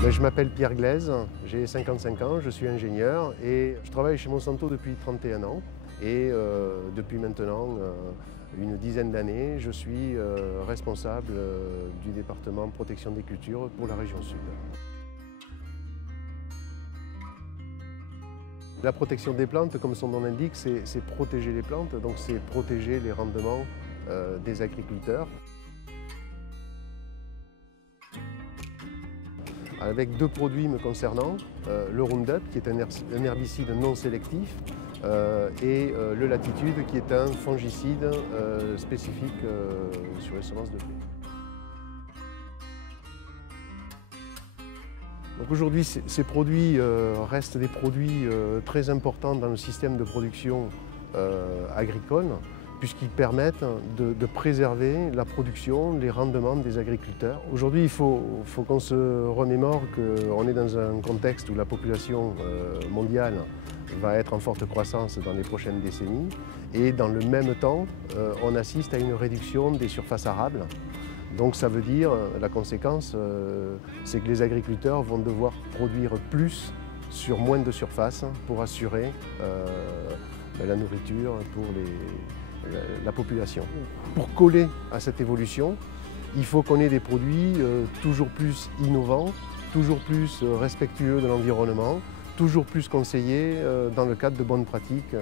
Je m'appelle Pierre Glaise, j'ai 55 ans, je suis ingénieur et je travaille chez Monsanto depuis 31 ans. Et depuis maintenant une dizaine d'années, je suis responsable du département protection des cultures pour la région sud. La protection des plantes, comme son nom l'indique, c'est protéger les plantes, donc c'est protéger les rendements des agriculteurs. Avec deux produits me concernant, le Roundup qui est un herbicide non sélectif et le Latitude qui est un fongicide spécifique sur les semences de blé. Aujourd'hui, ces produits restent des produits très importants dans le système de production agricole, puisqu'ils permettent de préserver la production, les rendements des agriculteurs. Aujourd'hui, il faut qu'on se remémore qu'on est dans un contexte où la population mondiale va être en forte croissance dans les prochaines décennies, et dans le même temps, on assiste à une réduction des surfaces arables. Donc ça veut dire, la conséquence, c'est que les agriculteurs vont devoir produire plus sur moins de surface pour assurer la nourriture pour la population. Pour coller à cette évolution, il faut qu'on ait des produits toujours plus innovants, toujours plus respectueux de l'environnement, toujours plus conseillés dans le cadre de bonnes pratiques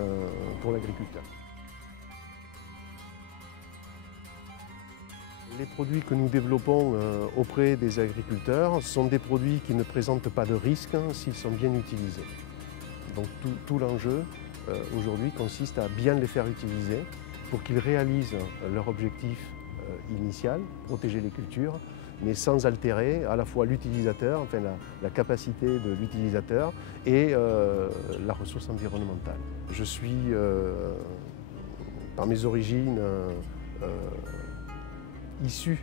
pour l'agriculteur. Les produits que nous développons auprès des agriculteurs sont des produits qui ne présentent pas de risque s'ils sont bien utilisés. Donc tout l'enjeu aujourd'hui consiste à bien les faire utiliser pour qu'ils réalisent leur objectif initial, protéger les cultures, mais sans altérer à la fois l'utilisateur, enfin la capacité de l'utilisateur et la ressource environnementale. Je suis, par mes origines, issu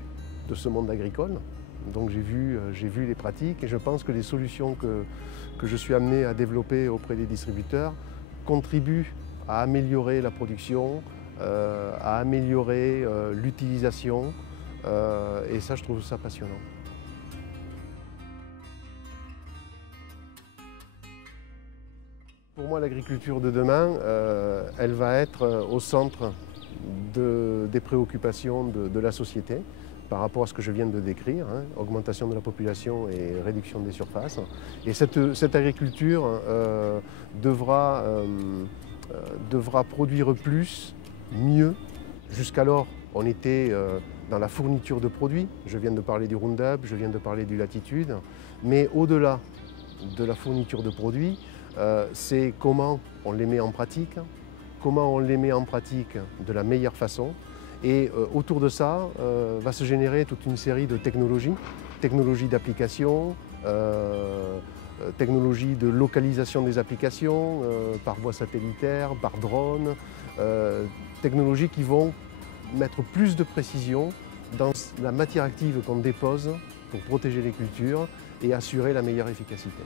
de ce monde agricole, donc j'ai vu les pratiques et je pense que les solutions que je suis amené à développer auprès des distributeurs contribuent à améliorer la production, à améliorer l'utilisation et ça, je trouve ça passionnant. Pour moi, l'agriculture de demain, elle va être au centre des préoccupations de la société par rapport à ce que je viens de décrire, augmentation de la population et réduction des surfaces. Et cette agriculture devra produire plus, mieux. Jusqu'alors, on était dans la fourniture de produits. Je viens de parler du Roundup, je viens de parler du Latitude. Mais au-delà de la fourniture de produits, c'est comment on les met en pratique, comment on les met en pratique de la meilleure façon. Et autour de ça, va se générer toute une série de technologies d'application, technologies de localisation des applications, par voie satellitaire, par drone, technologies qui vont mettre plus de précision dans la matière active qu'on dépose pour protéger les cultures et assurer la meilleure efficacité.